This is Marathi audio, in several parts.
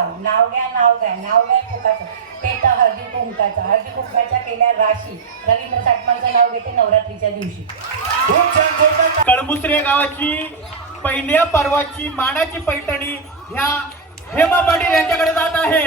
जन्मले नाव घ्या नाव घ्या नाव घ्या फुकाचं पेट हळदी कुंकाचं. हळदी कुंकाच्या केल्या राशी. रवींद्र साठमांचं नाव घेते नवरात्रीच्या दिवशी. खूप छान कळमुसरे गावाची पहिल्या पर्वाची मानाची पैठणी ह्या हेमा पाटील यांच्याकडे जात आहे.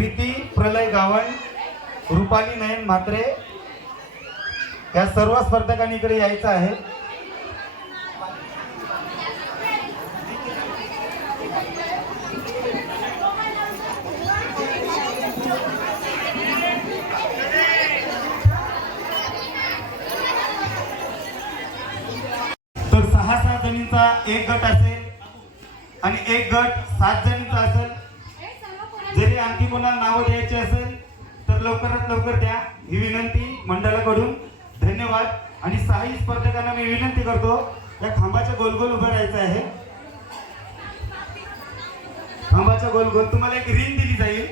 प्रीती प्रलय गावण रुपाली नयन म्हात्रे या सर्व स्पर्धकांनी इकडे यायचं आहे. तर सहा सहा जणींचा एक गट असेल आणि एक गट सात जणींचा असेल. जरी आणखी कोणाला नावं द्यायची असेल तर लवकरात लवकर द्या. ही विनंती मंडळाकडून. धन्यवाद. आणि सहाही स्पर्धकांना मी विनंती करतो या खांबाच्या गोल गोल उभं राहायचं आहे. खांबाच्या गोल गोल तुम्हाला एक रिंग दिली जाईल.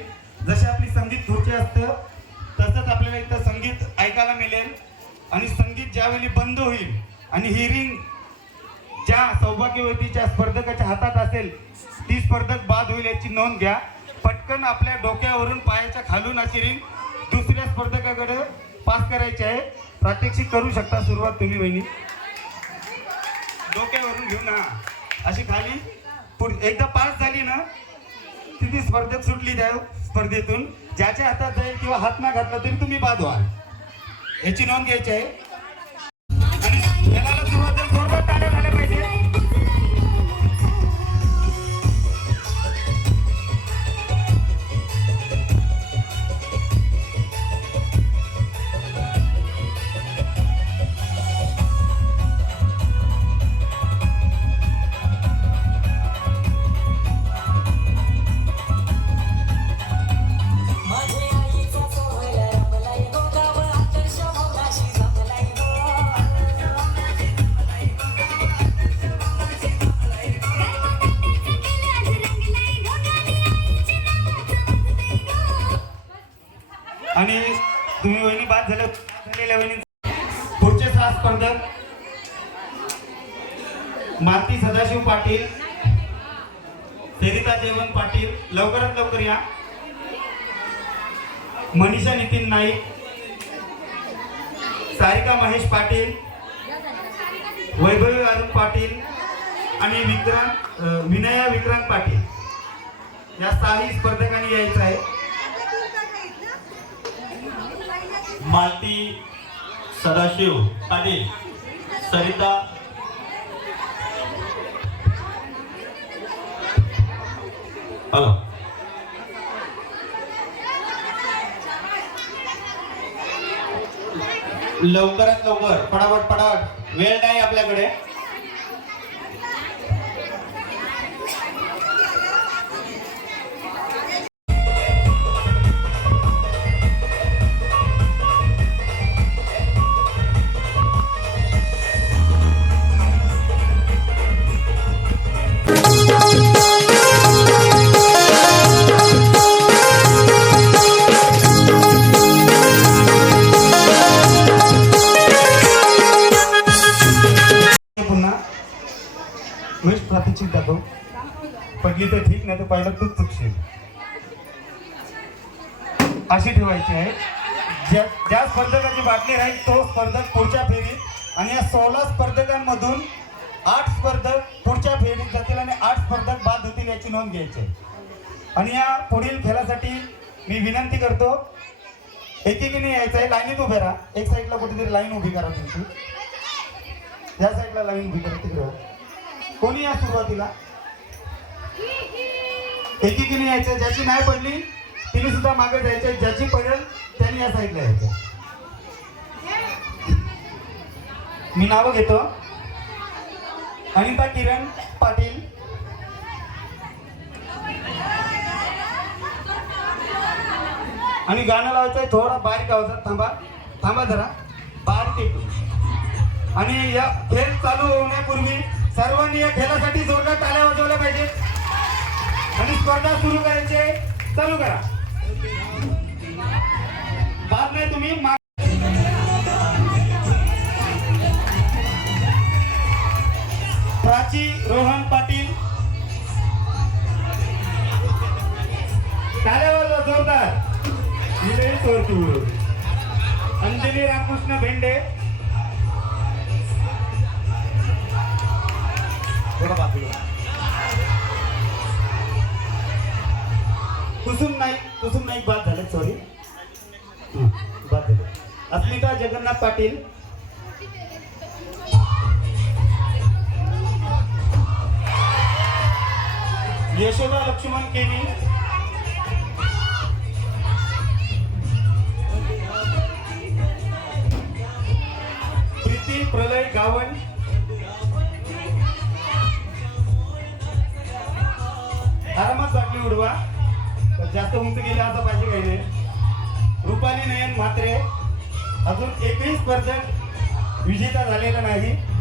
जशी आपली संगीत खुर्ची असतं तसंच आपल्याला इथं संगीत ऐकायला मिळेल. आणि संगीत ज्यावेळी बंद होईल आणि ही रिंग ज्या सौभाग्यवतीच्या स्पर्धकाच्या हातात असेल ती स्पर्धक बाद होईल याची नोंद घ्या. पटकन आपल्या डोक्यावरून पायाच्या खालून अशी रिंग दुसऱ्या स्पर्धकाकडे पास करायची आहे. प्रात्यक्षिक करू शकता सुरुवात तुम्ही बहिणी डोक्यावरून घेऊन हा. अशी खाली पुढ एकदा पास झाली ना तिथे ती स्पर्धक सुटली त्या स्पर्धेतून. ज्याच्या हातात जाईल किंवा हात ना घातला तरी तुम्ही बाद व्हा याची नोंद घ्यायची आहे. आणि बाद झालेल्या वहिनी पुढचे सहा स्पर्धक. माती सदाशिव पाटील सरिता जयवंत पाटील लवकरात लवकर या. मनीषा नितीन नाईक सारिका महेश पाटील वैभवी अरुण पाटील आणि विक्रांत विनया विक्रांत पाटील. या सहाही स्पर्धकांनी यायचं आहे. मालती सदाशिव पाटील सरिता हॅलो. लवकरात लवकर फटाफट फटाफट. वेळ नाही आपल्याकडे. स्पर्धक पुढच्या फेरीत आणि या सोळा स्पर्धकांमधून आठ स्पर्धक पुढच्या फेरीत जातील आणि आठ स्पर्धक बाद होतील याची नोंद घ्यायची आहे. आणि या पुढील खेळासाठी मी विनंती करतो एकेकीने यायचं आहे लाईनीत उभे राहा. एक साईडला कुठेतरी लाईन उभी करा तुमची. या साईडला लाईन उभी करा तिकडे कोणी या सुरुवातीला? एकेकीने यायचं ज्याची नाही पडली तिने सुद्धा मागे जायचं ज्याची पडेल त्याने या साईडला यायचं मी नावं घेतो. अनिता किरण पाटील. आणि गाणं लावायचं आहे थोडा बारीक आवाजात. थांबा. थांबा जरा. बारीक येतो आणि या खेळ चालू होण्यापूर्वी सर्वांनी या खेळासाठी जोरदार ताल्या वाजवल्या पाहिजेत. आणि स्पर्धा सुरू करायची. चालू करा. बाद नाही तुम्ही. प्राची रोहन पाटील. जोरदार. अंजली रामकृष्ण भेंडे. कुसुम नाईक कुसुम नाईक बाद झाले सॉरी बाद झाले अस्मिता जगन्नाथ पाटील. यशोदा लक्ष्मण केनी. प्रीती प्रलय गावण. आरामात बाटली उडवा. जास्त उंच गेले असं पाहिजे काही नाही. रुपाली नयन म्हात्रे. अजून एकही स्पर्धक विजेता झालेला नाही.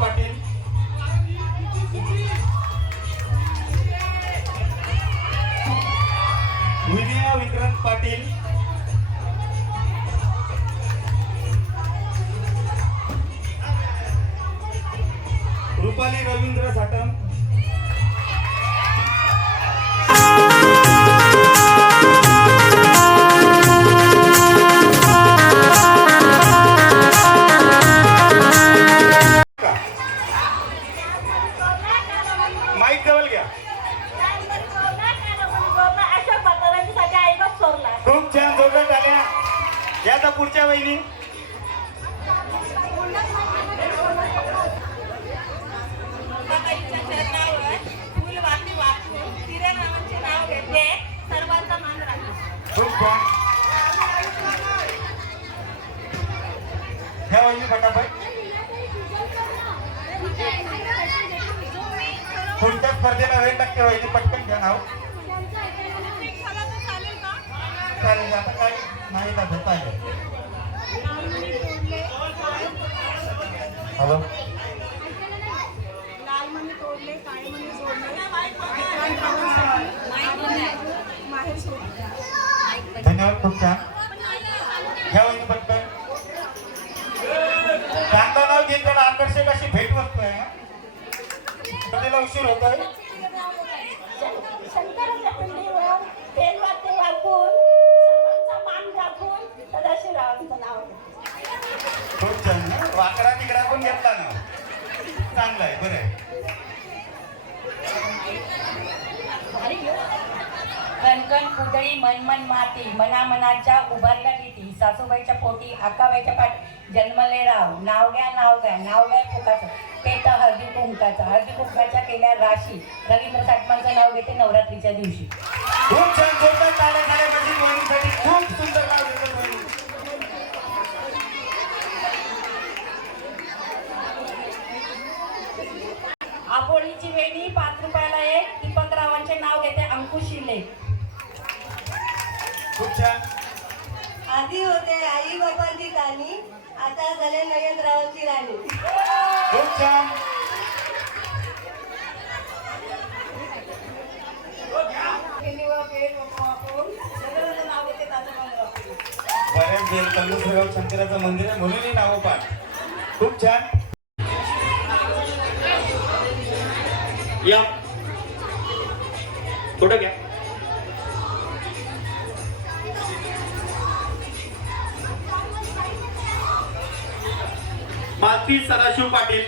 पाटील. विनया विक्रांत पाटील. ह्या वहिनी फटाफट पुढच्या स्पर्धेला वेळ टक्के व्हायची पटकन घ्या नाव. चालेल आता काय? नाही लागत पाहिजे हॅलो. धन्यवाद खूप छान. घेत त्याला आकर्षक अशी भेट वस्तू आहे हं. कधीला उशीर होत आहे शंकराच्या पिंडीवर पेनवाते वागून सर्वांचा मान राखून सदाशिवरावांचं नाव घेतलं. खूप छान हं. वाकडा तिकडा पण घेतला ना चांगलं आहे बरं आहे कणकण कुदळी मनमन माती मनामनाच्या उभारल्या भीती. सासूबाईच्या पोटी आकाबाईच्या पाठ जन्मले राव. नाव घ्या नाव घ्या नाव घ्या कुकाचं. ते तर हळदी कुंकाचं. हळदी कुंकाच्या केल्या राशी. रवींद्र साठमांचं नाव घेते नवरात्रीच्या दिवशी. खूप छान जोरदार टाळ्या झाल्या पाहिजे वहिनीसाठी खूप सुंदर नाव घेतलं वहिनी. आपोळीची वेणी पाच रुपयाला एक दीपक रावांचे नाव घेते अंकुश शिले खूप छान आधी होते आई बाबांची गाणी आता झाले नयनरावांची राणी. खूप छान. बऱ्याच वेळ कल्लूसराव शंकराचं मंदिर आहे म्हणूनही नावं पाठ. खूप छान. या. कुठं घ्या? मालती सदाशिव पाटील.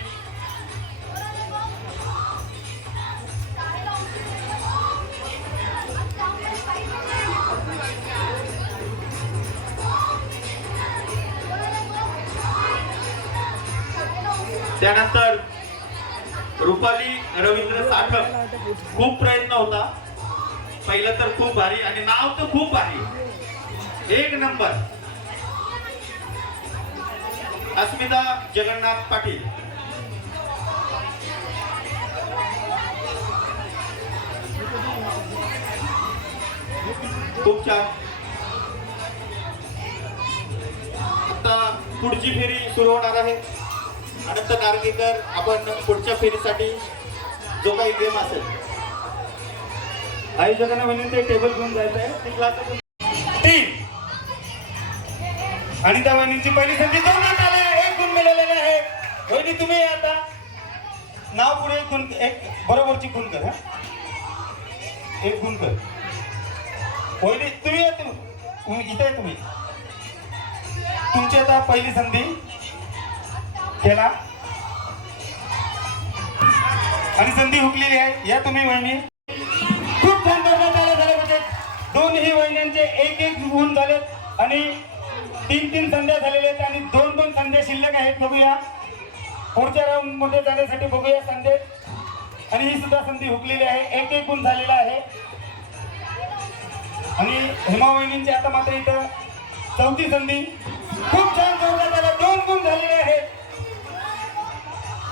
त्यानंतर रुपाली रवींद्र साठक खूप प्रयत्न होता. पहिलं तर खूप भारी आणि नाव तर खूप भारी. एक नंबर. अस्मिता जगन्नाथ पाटील. खूप छान. आता पुढची फेरी सुरू होणार आहे. अनंत नारगेकर आपण पुढच्या फेरीसाठी जो काही गेम असेल. आयोजकांना विनंती ते टेबल घेऊन जायचं आहे तीन. आणि त्या वहिनींची पहिली संधी दोन वहिनी तुम्ही आता. नाव पुढे खून एक बरोबरची खून कर एक खून कर. वहिनी तुम्ही या तुम्ही इथे आहे तुम्ही. तुमची आता पहिली संधी केला. आणि संधी हुकलेली आहे. या तुम्ही वहिनी. खूप छान बरोबर झाले झाले म्हणजे दोनही वहिन्यांचे एक एक गुण झालेत आणि तीन तीन संध्या झालेल्या आहेत आणि दोन दोन संध्या शिल्लक आहेत. बघूया. पुढच्या राऊंडमध्ये जाण्यासाठी बघूया संधे आणि ही सुद्धा संधी हुकलेली आहे. एक एक गुण झालेला आहे. आणि हेमा वहिनींची आता मात्र इथं चौथी संधी. खूप छान जोरदार त्याला दोन गुण झालेले आहेत.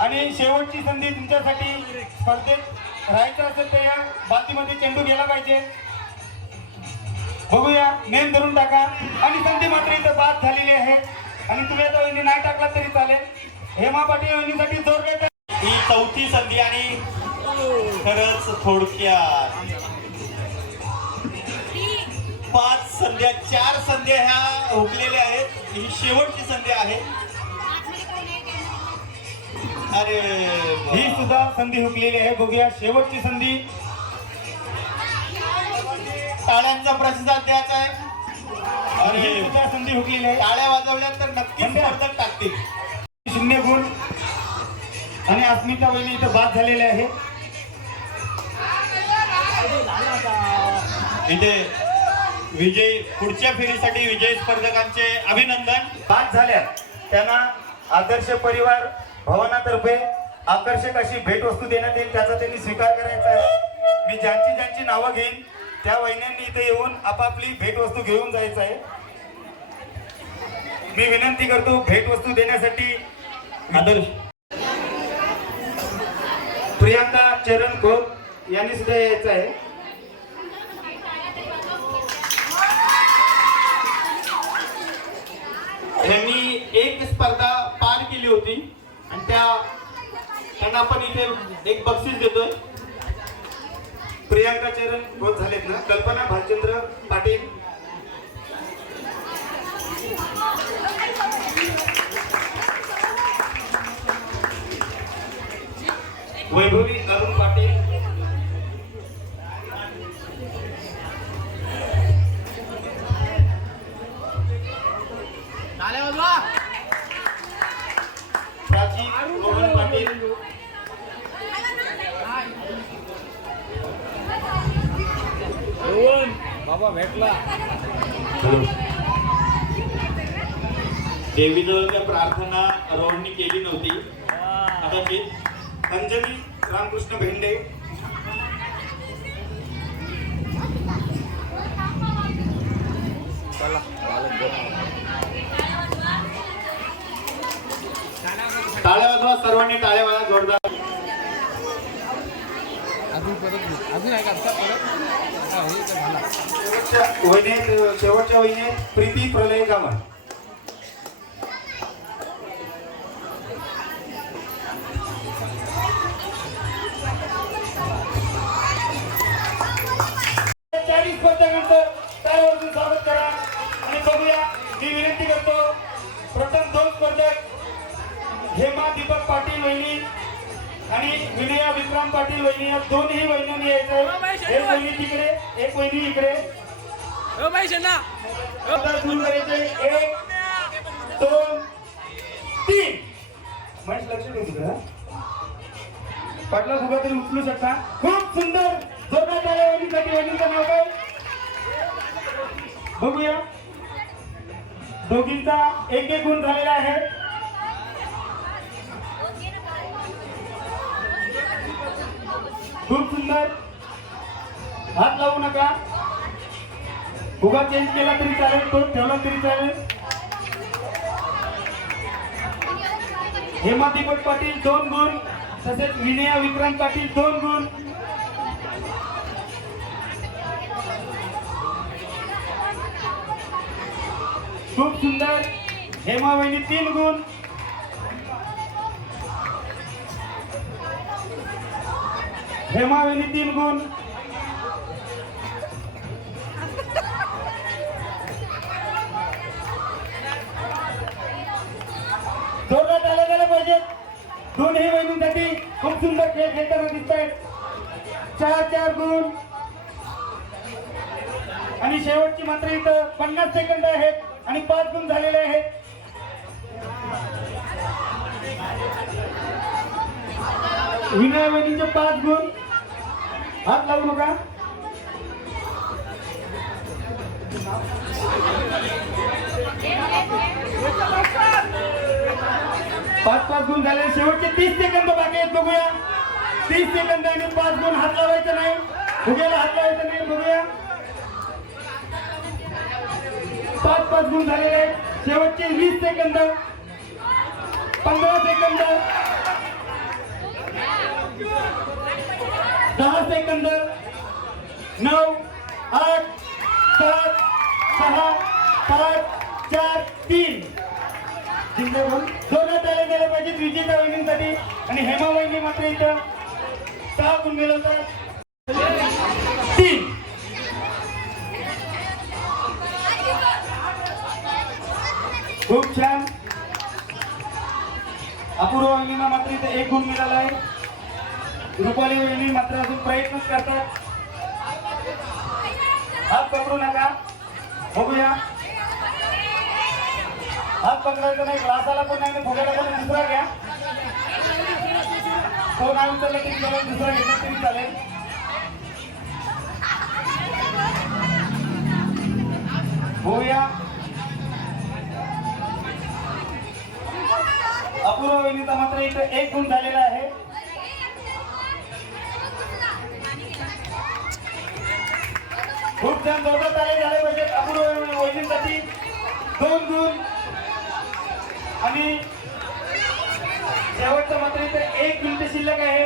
आणि शेवटची संधी तुमच्यासाठी स्पर्धेत राहायचं असेल तर या बातीमध्ये चेंडू गेला पाहिजे. बघूया. नेम धरून टाका. आणि संधी मात्र इथं बाद झालेली आहे. आणि तुम्ही आता नाही टाकला तरी चालेल. हेमा पाटील वहिनीसाठी जोर ही चौथी संधी आणि खरंच थोडक्यात पाच संध्या चार संध्या ह्या हुकलेल्या आहेत. ही शेवटची संधी आहे. अरे ही सुद्धा संधी हुकलेली आहे. बघूया शेवटची संधी. टाळ्यांचा प्रतिसाद द्यायचा आहे. ही सुद्धा संधी हुकलेली आहे. टाळ्या वाजवल्या तर नक्कीच स्पर्धक टाकतील. शून्य गुण. आणि अस्मिता वहिनी इथं बाद झालेले आहे. इथे विजय पुढच्या फेरीसाठी विजयी स्पर्धकांचे अभिनंदन. बाद झाल्या त्यांना आदर्श परिवार भवनातर्फे आकर्षक अशी भेटवस्तू देण्यात येईल त्याचा त्यांनी स्वीकार करायचा आहे. मी ज्यांची ज्यांची नावं घेईन त्या वहिन्यांनी इथे येऊन आपापली भेटवस्तू घेऊन जायचं आहे. मी विनंती करतो भेटवस्तू देण्यासाठी आदर्श. प्रियांका चरण खोत यांनी सुद्धा यायचं आहे. यांनी एक स्पर्धा पार केली होती. आणि त्या त्यांना आपण इथे एक बक्षीस देतोय. प्रियांका चरण खोत झालेत ना? कल्पना भालचंद्र पाटील. वैभवी अरुण पाटील. प्राची रोहन पाटील देवीजवळ काय प्रार्थना वहिनी तिकडे एक वहिनी इकडे. सुरू करायचे. एक दोन तीन. महेश लक्ष तुझं, हा? पाटला सुद्धा तरी उचलू शकता. उगा चेंज केला तरी चालेल तो ठेवला तरी चालेल. हेमा दीपक पाटील दोन गुण. तसेच विनया विक्रांत पाटील दोन गुण. खूप सुंदर. हेमा वहिनी तीन गुण. हेमा वहिनी तीन गुण. खेळ खेळताना दिसत आहेत. चार चार गुण. आणि शेवटची मात्र इथं पन्नास सेकंद आहेत आणि पाच गुण झालेले आहेत. विनय पाच गुण. हात लावू नका. पाच पाच गुण झाले. शेवटचे तीस सेकंद बाकी आहेत. बघूया. तीस सेकंद आणि पाच गुण हात लावायचं नाही. फुग्याला हात लावायचं नाही. बघूया. पाच पाच गुण झालेले आहेत. शेवटचे वीस सेकंद. पंधरा सेकंद. दहा सेकंद. नऊ आठ सात सहा पाच चार तीन. जिंकून जोरात आले गेले पाहिजेत विजेता वहिनींसाठी आणि हेमा वहिनी मात्र इथं सहा गुण मिळवतात तीन. खूप छान. अपूर्व वहिनींना मात्र इथे एक गुण मिळाला आहे. रुपाली वहिनी मात्र अजून प्रयत्नच करतात. हात पकडू नका. बघूया. हात पकडायचं नाही. ग्लासाला पण नाही फुग्याला पण दुसरा घ्या. हो, तो नाही उचलला तरी चालेल दुसरा घेतला तरी चालेल होऊया अपूर्व वेणीचा मात्र इथं एक गुण झालेला आहे. खूप छान दोघं तारे झाले पाहिजे अपूर्व वहिनीसाठी दोन गुण. आणि शेवटचं मात्र इथं एक मिनिट शिल्लक आहे.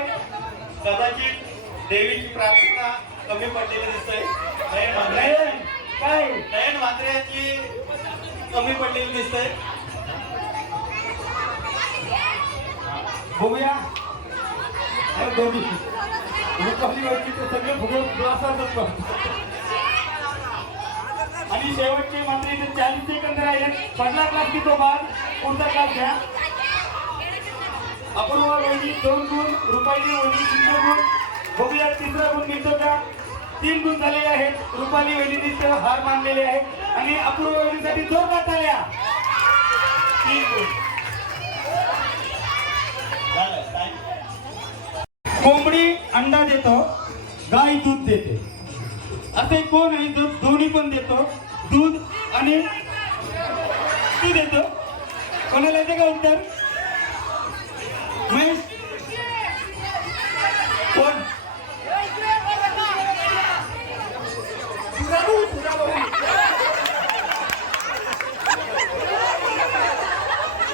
कदाचित देवीची प्रार्थना कमी पडलेली दिसतंय. नयन म्हात्रे नयन, काय? नयन म्हात्रे यांची कमी पडलेली दिसतंय. बघूया. दोन्ही रुपाली वरची तर सगळे पडतात. आणि शेवटचे मात्र इथे चाळीस सेकंद राहिले पडला क्लास की तो बाद पुढचा क्लास घ्या. अपूर्व वहिनी दोन गुण रुपाली वहिनी तीन गुण. बघूया तिसरा गुण मिळतो का? तीन गुण झालेले आहेत. रुपाली वहिनीने हार मानलेले आहे आणि अपूर्व वहिनीसाठी जोरदार आल्या तीन गुण. कोंबडी अंडा देतो गाय दूध देते. असे कोण आहे जो दोन्ही पण देतो. दूध आणि तू देतो. कोणाला येते का उत्तर? महेश कोण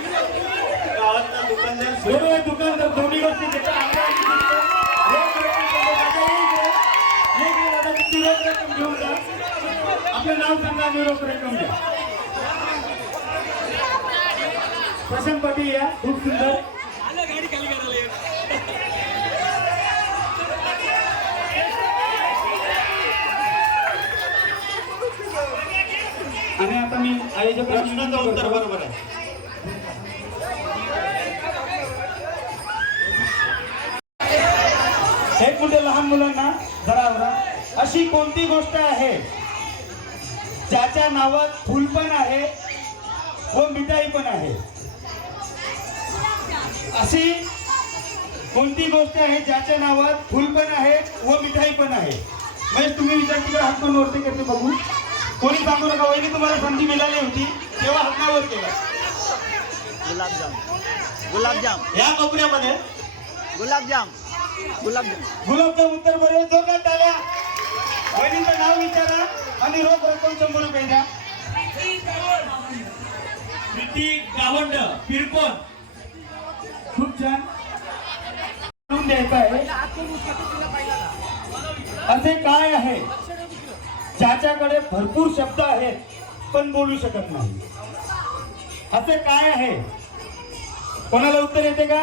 गावातला दुकानदार बरोबर आहे, दुकानदार दोन्ही गोष्टी देतात. आपल्या इथे रोख रक्कम देतात. आता एक वेळ आता किती रोख रक्कम घेऊन जा. आपलं नाव सांगा आणि रोख रक्कम द्या प्रशांत पाटील या खूप सुंदर आणि आता मी आयोजक प्रश्नाचं उत्तर बरोबर आहे. एक म्हणजे लहान मुलांना? जरा. अशी कोणती गोष्ट आहे? ज्याच्या नावात फुल पण आहे व मिठाई पण आहे. अशी कोणती गोष्ट आहे? ज्याच्या नावात फुल पण आहे व मिठाई पण आहे. म्हणजे तुम्ही विचार तिकडे हात पण वरती करते बघू. कोणी सांगू नका वहिनी तुम्हाला संधी मिळाली होती तेव्हा हातावर केला. गुलाबजाम. गुलाबजाम. या कोपऱ्यामध्ये गुलाबजाम. गुलाबजाम. गुलाबजाम उत्तर बरोबर जोरदार टाळ्या. वहिनीचं नाव विचारा आणि रोख रक्कम शंभर रुपये द्या. गावंड पिरकोन खूप छान. द्यायचं आहे. असे काय आहे? ज्याच्याकडे भरपूर शब्द आहेत पण बोलू शकत नाही. असे काय आहे? कोणाला उत्तर येते का?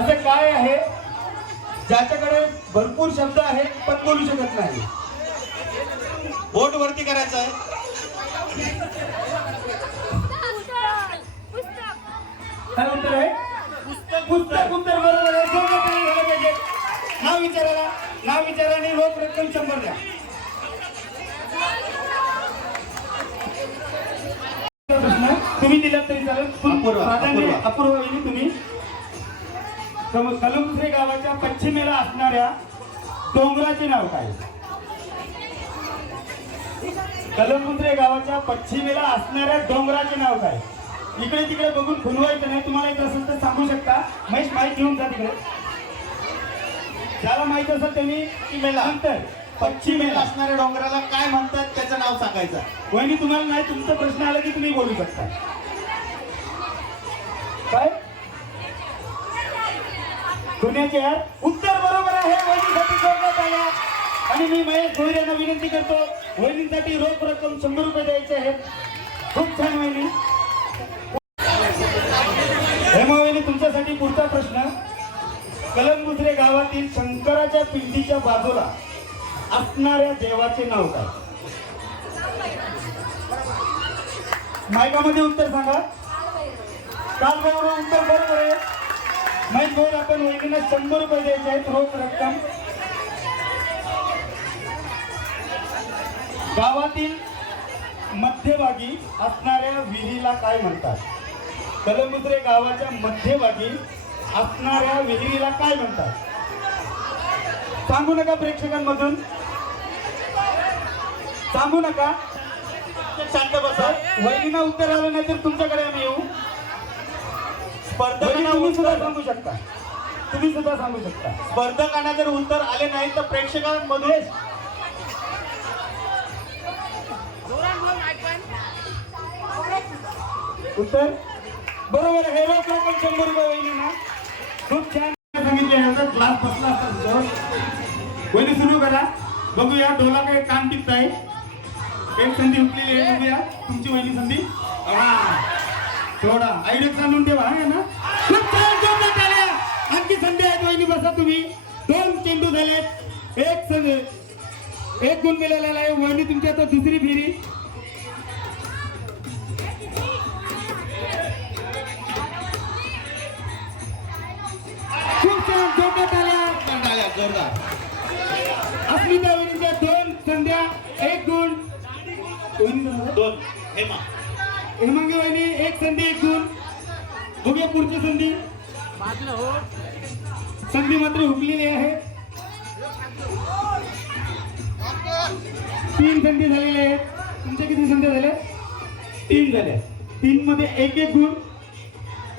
असे काय आहे? ज्याच्याकडे भरपूर शब्द आहेत पण बोलू शकत नाही. बोट वरती करायचं आहे. काय उत्तर आहे? पुस्तक पुस्तक उत्तर बरोबर आहे. नाव विचारायला नाव विचारा आणि रोख रक्कम शंभर द्या प्रश्न तुम्ही दिलात तरी चालेल पण अपूर्वा, प्राधान्य अपूर्वा. अपूर्व वहिनी तुम्ही. कम- कलमसरे गावाच्या पश्चिमेला असणाऱ्या डोंगराचे नाव काय? कलमकुंद्रे गावाच्या पश्चिमेला असणाऱ्या डोंगराचे नाव काय? इकडे तिकडे बघून खुलवायचं नाही तुम्हाला येत असेल तर सांगू शकता. महेश माहिती घेऊन जा तिकडे. ज्याला माहीत असेल त्यांनी नंतर पश्चिमेला असणाऱ्या डोंगराला काय म्हणतात त्याचं नाव सांगायचं. वहिनी तुम्हाला नाही तुमचा प्रश्न आला की तुम्ही बोलू शकता. काय? पुण्याचे यार उत्तर बरोबर आहे. वहिनीसाठी जोडण्यात आल्या आणि मी महेश भोईर यांना विनंती करतो वहिनींसाठी रोख रक्कम शंभर रुपये द्यायचे आहे खूप छान वहिनी. हेमा वहिनी तुमच्यासाठी पुढचा प्रश्न. कलमबुद्रे गावातील शंकराच्या पिंडीच्या बाजूला असणाऱ्या देवाचे नाव काय? मायकामध्ये उत्तर सांगा. काल बरोबर उत्तर बरोबर आहे. माहीत भाऊ आपण वहिनीला शंभर रुपये द्यायचे आहेत रोख रक्कम. गावातील मध्यभागी असणाऱ्या विहिरीला काय म्हणतात? कलमुद्रे गावाच्या मध्यभागी असणाऱ्या विहिरीला काय म्हणतात? सांगू नका प्रेक्षकांमधून. सांगू नका. शांत बसा. वहिनीला उत्तर आलं नाही तर तुमच्याकडे आम्ही येऊ. स्पर्धकांना तुम्ही सुद्धा उत्तर सांगू शकता. तुम्ही सुद्धा सांगू शकता. स्पर्धकांना जर उत्तर आले नाही तर प्रेक्षकांमधून उत्तर? बरोबर रोख रक्कम शंभर रुपये वहिनीना खूप छान सांगितले. याचा क्लास बसला असता तुझ्यावर. वहिनी सुरू करा. बघूया ढोला काही कान टिपत आहे एक संधी हुकलेली आहे. बघूया. तुमची वहिनी संधी. हा थोडा आयडिया सांगून ठेवा आहे ना खूप छान आणखी संधी आहेत वहिनी बसा तुम्ही. दोन चेंडू झालेत. एक संधी. एक गुण मिळालेला आहे. वहिनी तुमच्या आता दुसरी फेरी. खूप छान जोडण्यात आल्या जोरदार अस्मिता वहिनीच्या दोन संध्या एक गुण. दोन. हेमा हेमांगी एक संधी एक गुण बघूया पुढची संधी. संधी मात्र हुकलेली आहे. तीन संधी झालेली आहेत. तुमच्या किती संधी झाल्या तीन झाल्या तीन मध्ये एक एक गुण.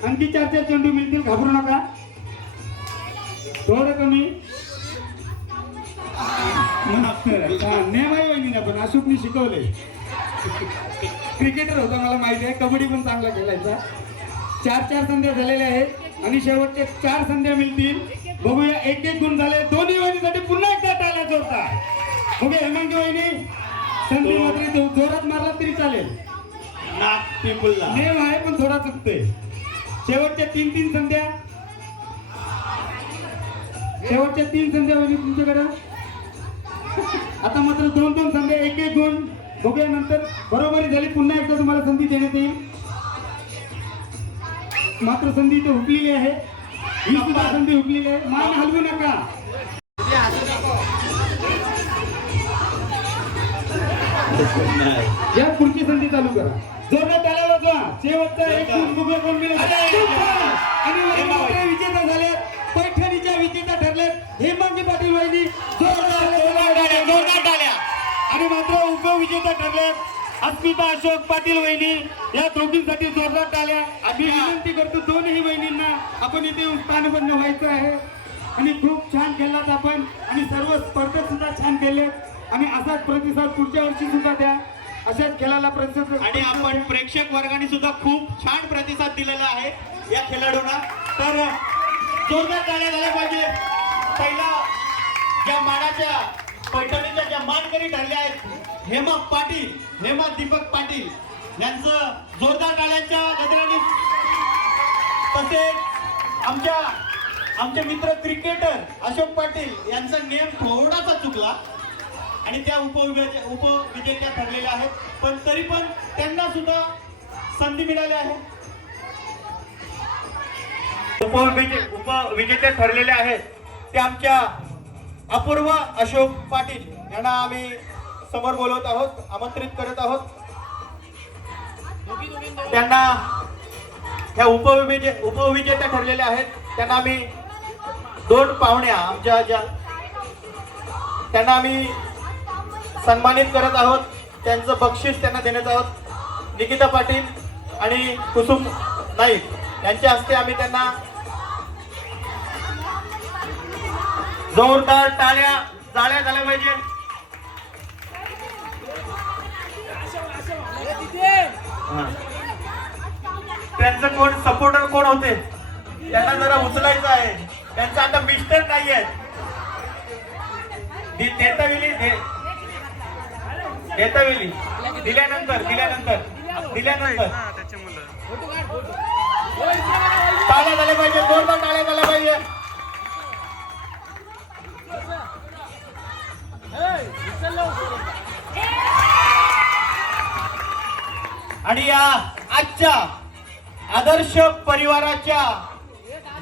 आणखी चार चार चेंडू मिळतील. घाबरू नका. थोडं कमी. माफ करा. हा, पण अशोकने शिकवले. क्रिकेटर होता मला माहिती आहे. कबड्डी पण चांगला खेळायचा. चार चार संध्या झालेल्या आहेत आणि शेवटचे चार संध्या मिळतील. बघूया एक एक गुण झाले. दोन्ही वहिनीसाठी पुन्हा एकदा टाळ्या जोडतात बघूया हेमंत वहिनी संधी मात्र जो- जोरात मारला तरी चालेल. नेम आहे पण थोडा चुकतोय. शेवटच्या तीन तीन संध्या. शेवटच्या तीन संध्या वहिनी तुमच्याकडं. आता मात्र दोन दोन संध्या एक एक गुण. बघूया नंतर बरोबरी झाली. पुन्हा एकदा तुम्हाला संधी देण्यात येईल. मात्र संधी इथे हुकलेली आहे. ही सुद्धा संधी हुकलेली आहे. मान हलवू नका. या पुढची संधी चालू करा. जोरदार त्याला वाजवा. शेवटचा एक बघूया कोण मिळेल आणि मात्र उपविजेता ठरल्यात अस्मिता अशोक पाटील वहिनी या दोघींसाठी जोरदार टाळ्या मी विनंती करतो दोनही वहिनींना आपण इथे स्थानबद्ध व्हायचं आहे. आणि खूप छान खेळलात आपण. आणि सर्व स्पर्धक सुद्धा छान खेळले. आणि असाच प्रतिसाद पुढच्या वर्षी सुद्धा द्या. अशाच खेळाला प्रतिसाद आणि आपण प्रेक्षक वर्गाने सुद्धा खूप छान प्रतिसाद दिलेला आहे या खेळाडूंना. तर जोरदार टाळ्या झाल्या पाहिजे. पहिला ज्या मानाच्या पैठणीच्या ज्या ठरले आहेत हेमा पाटील हेमा दीपक पाटील यांचं जोरदार टाळ्यांच्या गजराने तसेच आमच्या आमचे मित्र क्रिकेटर अशोक पाटील यांचा नेम थोडासा चुकला आणि त्या उपविजे उपविजेत्या ठरलेल्या आहेत. पण तरी पण त्यांना सुद्धा संधी मिळाली आहे. उपविजे उपविजेते ठरलेले आहेत. ते आमच्या अपूर्व अशोक पाटील यांना आम्ही समोर बोलवत आहोत आमंत्रित करत आहोत. त्यांना ह्या उपविजे उपविजेत्या ठरलेल्या आहेत. त्यांना आम्ही दोन पाहुण्या आमच्या ज्या त्यांना आम्ही सन्मानित करत आहोत. त्यांचं बक्षीस त्यांना देण्यात आहोत निकिता पाटील आणि कुसुम नाईक यांच्या हस्ते आम्ही त्यांना जोरदार टाळ्या जाळ्या झाल्या पाहिजे त्यांचं कोण सपोर्टर कोण होते? त्यांना जरा उचलायचं आहे. त्यांचं आता मिस्टर नाही आहेत. देता गेली देता वेळी दिल्यानंतर दिल्यानंतर. दिल्यानंतर. टाळ्या झाल्या पाहिजे जोरदार टाळ्या झाल्या पाहिजे. आणि या आजच्या आदर्श परिवाराच्या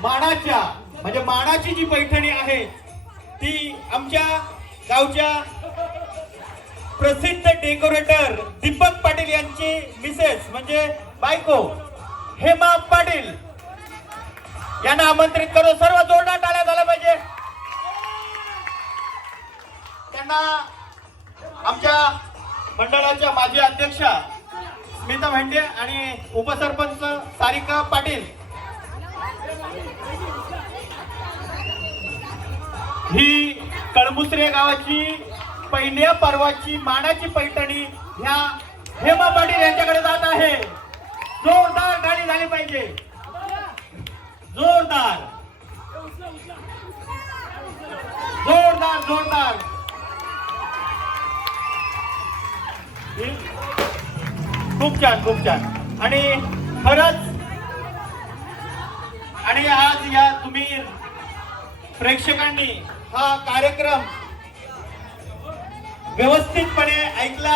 मानाच्या म्हणजे मानाची जी पैठणी आहे ती आमच्या गावच्या प्रसिद्ध डेकोरेटर दीपक पाटील यांची मिसेस म्हणजे बायको हेमा पाटील यांना आमंत्रित करू सर्व जोरदार टाळ्या झाल्या पाहिजे. त्यांना आमच्या मंडळाच्या माजी अध्यक्षा स्मिता भांडे आणि उपसरपंच सारिका पाटील. ही कळमुसरे गावाची पहिल्या पर्वाची मानाची पैठणी ह्या हेमा पाटील यांच्याकडे जात आहे. जोरदार गाडी झाली पाहिजे. जोरदार. जोरदार जोरदार. खूप छान खूप छान. आणि खरंच आणि आज या तुम्ही प्रेक्षकांनी हा कार्यक्रम व्यवस्थितपणे ऐकला.